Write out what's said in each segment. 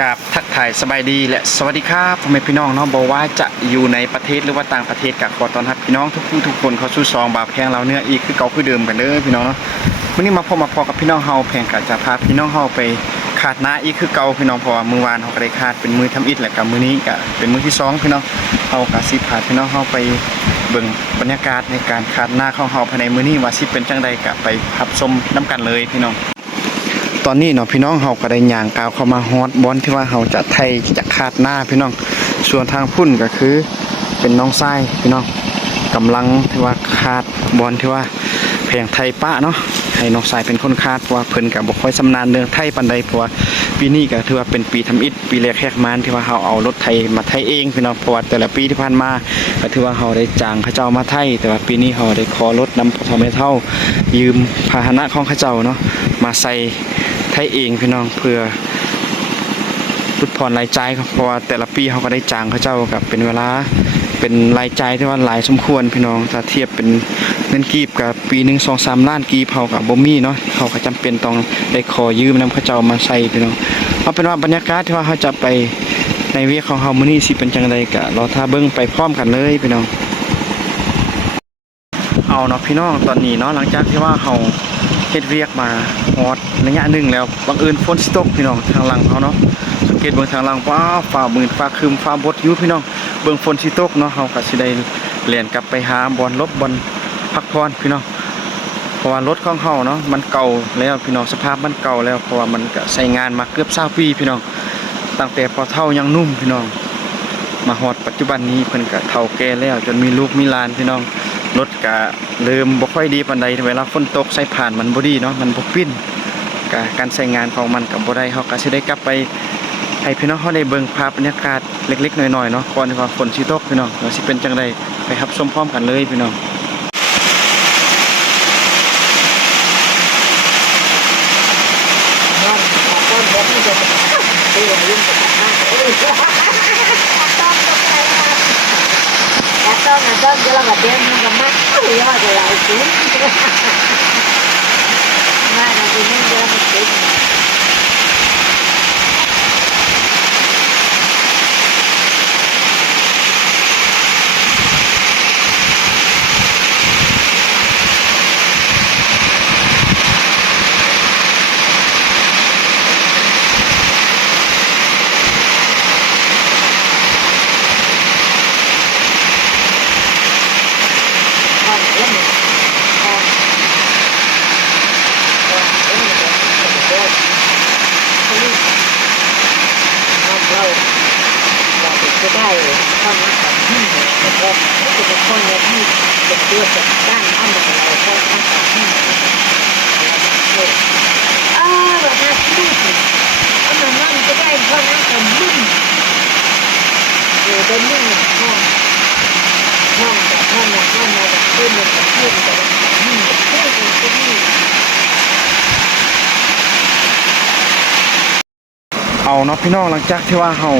กับทักทายสบายดีและสวัสดีครับพ่อแม่พี่น้องเนาะบอกว่าจะอยู่ในประเทศหรือว่าต่างประเทศกับขอต้อนรับพี่น้องทุกคนเขาสู้ซองบาปแพงเราเนี่ยอีกคือเก่าคือเดิมกันเด้อพี่น้องเนาะวันนี้มาพอกับพี่น้องเฮาแพงกะจะพาพี่น้องเฮาไปขาดนาอีกคือเก่าพี่น้องเพราะว่ามื้อวานเฮาก็ได้ขาดเป็นมื้อทำอิฐแหละกับมื้อนี้ก็เป็นมื้อที่2พี่น้องเฮาก็สิพาพี่น้องเฮาไปเบิ่งบรรยากาศในการขาดนาของเฮาภายในมื้อนี้ว่าสิเป็นจังใดก็ไปรับชมนํกันเลยพี่น้องตอนนี้เนาะพี่น้องเฮาก็ได้ย่างก้าวเข้ามาฮอดบอนที่ว่าเฮาจะไทยจะขาดหน้าพี่น้องส่วนทางพุ่นก็คือเป็นน้องทรายพี่น้องกำลังที่ว่าขาดบอนที่ว่าแพงไทยป้าเนาะให้น้องทรายเป็นคนขาดเพราะว่าเพิ่นก็บ่ค่อยชำนาญเรื่องไทยปานใดเพราะว่าปีนี้ก็ถือว่าเป็นปีทำอิฐปีแรกแหกมานที่ว่าเฮาเอารถไทยมาไทยเองพี่น้องเพราะว่าแต่ละปีที่ผ่านมาก็ถือว่าเฮาได้จ้างเขาเจ้ามาไทยแต่ว่าปีนี้เฮาได้ขอรถนำพ่อแม่เฒ่ายืมพาหนะของเขาเจ้าเนาะมาใส่ไทยเองพี่น้องเพื่อลดผ่อนรายจ่ายครับเพราะว่าแต่ละปีเขาก็ได้จ้างเขาเจ้ากับเป็นเวลาเป็นรายจ่ายที่ว่าหลายสมควรพี่น้องถ้าเทียบเป็นเงินกีบกับปีหนึ่ง2-3 ล้านกีบเขากับบ่มีเนาะเขาก็จำเป็นต้องได้ขอยืมนำเขาเจ้ามาใส่พี่น้องเอาเป็นว่าบรรยากาศที่ว่าเขาจะไปในเวียกของเขามื้อนี้สิเป็นจังไดก็รอท่าเบิ่งไปพร้อมกันเลยพี่น้องเอาเนาะพี่น้องตอนนี้เนาะหลังจากที่ว่าเขาเฮ็ดเวียกมาฮอดระยะหนึ่งแล้วบังเอิญฝนสิตกพี่น้องทางหลังเขาเนาะสังเกตเบิ่งทางหลังว้าฟ้ามืดฟ้าครึมฟ้าบดอยู่พี่น้องเบิ่งฝนสิตกเนาะเฮาก็สิได้เลียนกลับไปหาบอนลบบอนพักผ่อนพี่น้องเพราะว่ารถของเฮาเนาะมันเก่าแล้วพี่น้องสภาพมันเก่าแล้วเพราะว่ามันก็ใช้งานมาเกือบ20 ปีพี่น้องตั้งแต่พอเฒ่ายังนุ่มพี่น้องมาฮอดปัจจุบันนี้เพิ่นก็เฒ่าแก่แล้วจนมีลูกมีหลานพี่น้องรถก็เริ่มบ่ค่อยดีปานใดเวลาฝนตกใส่ผ่านมันบ่ดีเนาะมันบ่ปิ้นการใช้งานของมันก็บ่ได้เฮาก็สิได้กลับไปให้พี่น้องเฮาได้เบิ่งภาพบรรยากาศเล็กๆน้อยๆเนาะก่อนที่ว่าฝนสิตกพี่น้องว่าสิเป็นจังไดไปรับชมพร้อมกันเลยพี่น้องYo la batía en una más, y yo me quedaba así. Bueno, pues no, yo la metí. ได้เข้ามากับที่แต่ก็ไม่จะเป็นคนเนี่ยที่เป็นตัวจัดตั้งอ้อมเป็นอะไรก็ตั้งกับที่แบบนั้นที่เอามานั่งก็ได้เพราะนั่งกับมึงเป็นมึงห้องแต่ห้องมาแบบเพื่อนแบบเพื่อนแบบมึงเพื่อนเป็นนี่เอาเนาะพี่น้องหลังจากที่ว่าเฮา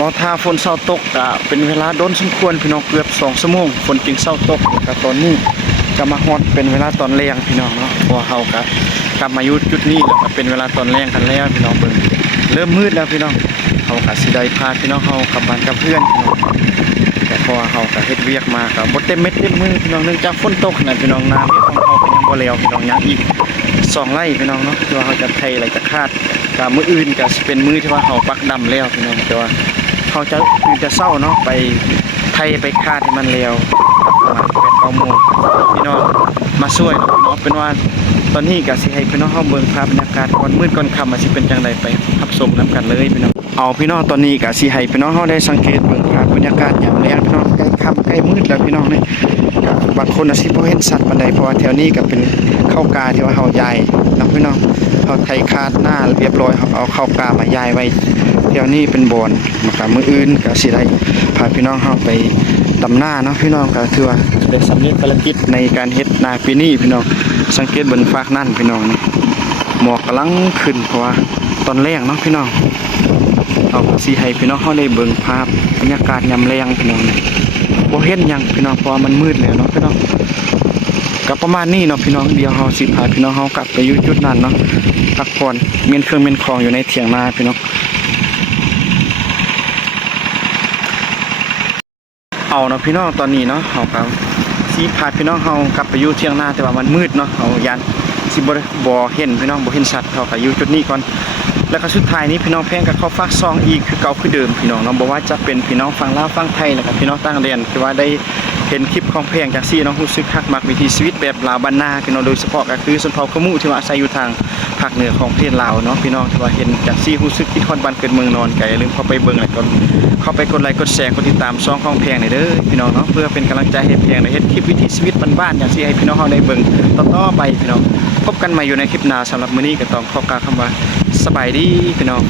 รอท่าฝนเศร้าตกก็เป็นเวลาโดนสมควรพี่น้องเกือบ2 ชั่วโมงฝนจึงเศร้าตกก็ตอนนี้จะมาฮอดเป็นเวลาตอนแรงพี่น้องเนาะเพราะเฮาก็กลับมาอยู่จุดนี้แล้วก็เป็นเวลาตอนแรงกันแล้วพี่น้องเบิ่งเริ่มมืดแล้วพี่น้องเฮาก็สิได้พาพี่น้องเฮากลับบ้านกับเพื่อนพี่น้องแต่พอเฮาก็เฮ็ดเวียกมาก็บ่เต็มเม็ดเต็มมือพี่น้องเนื่องจากฝนตกนั่นพี่น้องน้ำเวียกของเฮาก็ยังบ่แล้วพี่น้องยังอีก2 ไร่พี่น้องเนาะที่ว่าเฮาจะไถอะไรจะคาดก็มื้ออื่นก็สิเป็นมื้อที่ว่าเฮาปักดำแล้วพี่น้องแต่ว่าเขาจะเศร้าเนาะไปไทยไปคาดให้มันเร็วประมาณ8-9 โมงพี่น้องมาช่วยเนาะเป็นว่าตอนนี้ก็สิให้พี่น้องเฮาเบิ่งภาพบรรยากาศก่อนมืดก่อนค่ำว่าสิเป็นจังไดไปรับชมนํกันเลยพี่น้องเอาพี่น้องตอนนี้ก็สิให้พี่น้องเฮาได้สังเกตเบิ่งภาพบรรยากาศยามแลงพี่น้องใกล้ค่ำใกล้มืดแล้วพี่น้องนี่ก็บางคนอาจสิบ่เห็นสัตว์ปานใดเพราะว่าแถวนี้ก็เป็นข้าวกาที่ว่าเฮาย้ายเนาะพี่น้องเฮาไถคาดหน้าเรียบร้อยเอาข้าวกามาย้ายไว้แถวนี้เป็นบ่อนมากับมื้ออื่นก็สิได้พาพี่น้องเฮาไปตำหน้าเนาะพี่น้องก็ถือว่าได้สำเร็จภารกิจในการเฮ็ดนาปีนี้พี่น้องสังเกตบนฟากนั่นพี่น้องนี่หมอกกำลังขึ้นเพราะว่าตอนแรกเนาะพี่น้องเอาสิให้พี่น้องเฮาได้เบิ่งภาพบรรยากาศยามแลงพี่น้องนี่บ่เห็นหยังพี่น้องเพราะมันมืดแล้วเนาะพี่น้องก็ประมาณนี้เนาะพี่น้องเดี๋ยวเฮาสิพาพี่น้องเฮากลับไปอยู่จุดนั้นเนาะ พักผ่อนเมียนเครื่องเมียนของอยู่ในเถียงนาพี่น้องเอาเนาะพี่น้องตอนนี้เนาะเฮาก็สิพาพี่น้องเฮากลับไปอยู่เถียงนาแต่ว่ามันมืดเนาะเฮายันสิบ่เห็นพี่น้องบ่เห็นสัตว์เฮาก็อยู่จุดนี้ก่อนแล้วก็สุดท้ายนี้พี่น้องแพงก็เข้าฝากซองอีกคือเก่าคือเดิมพี่น้องเนาะบ่ว่าจะเป็นพี่น้องฝั่งลาวฝั่งไทยแล้วก็พี่น้องต่างแดนที่ว่าได้เห็นคลิปของแพงจังซี่เนาะรู้สึกคักมักวิถีชีวิตแบบลาวบ้านนาพี่น้องโดยเฉพาะก็คือชนเผ่าขะมุที่ว่าอาศัยอยู่ทางภาคเหนือของประเทศลาวเนาะพี่น้องที่ว่าเห็นจังซี่รู้สึกคิดฮอดบ้านเกิดเมืองนอนก็อย่าลืมเข้าไปเบิ่งแล้วก็เข้าไปกดไลค์กดแชร์กดติดตามช่องของแพงหน่อยเด้อพี่น้องเนาะเพื่อเป็นกำลังใจให้แพงได้เฮ็ดคลิปวิถีชีวิตบ้านๆอย่างซี่ให้พี่น้องเฮาได้เบิ่งต่อๆไปพี่น้องพบกันใหม่อยู่ในคลิปหน้าสำหรับมื้อนี้ก็ต้องขอกล่าวคำว่าสบายดีพี่น้อง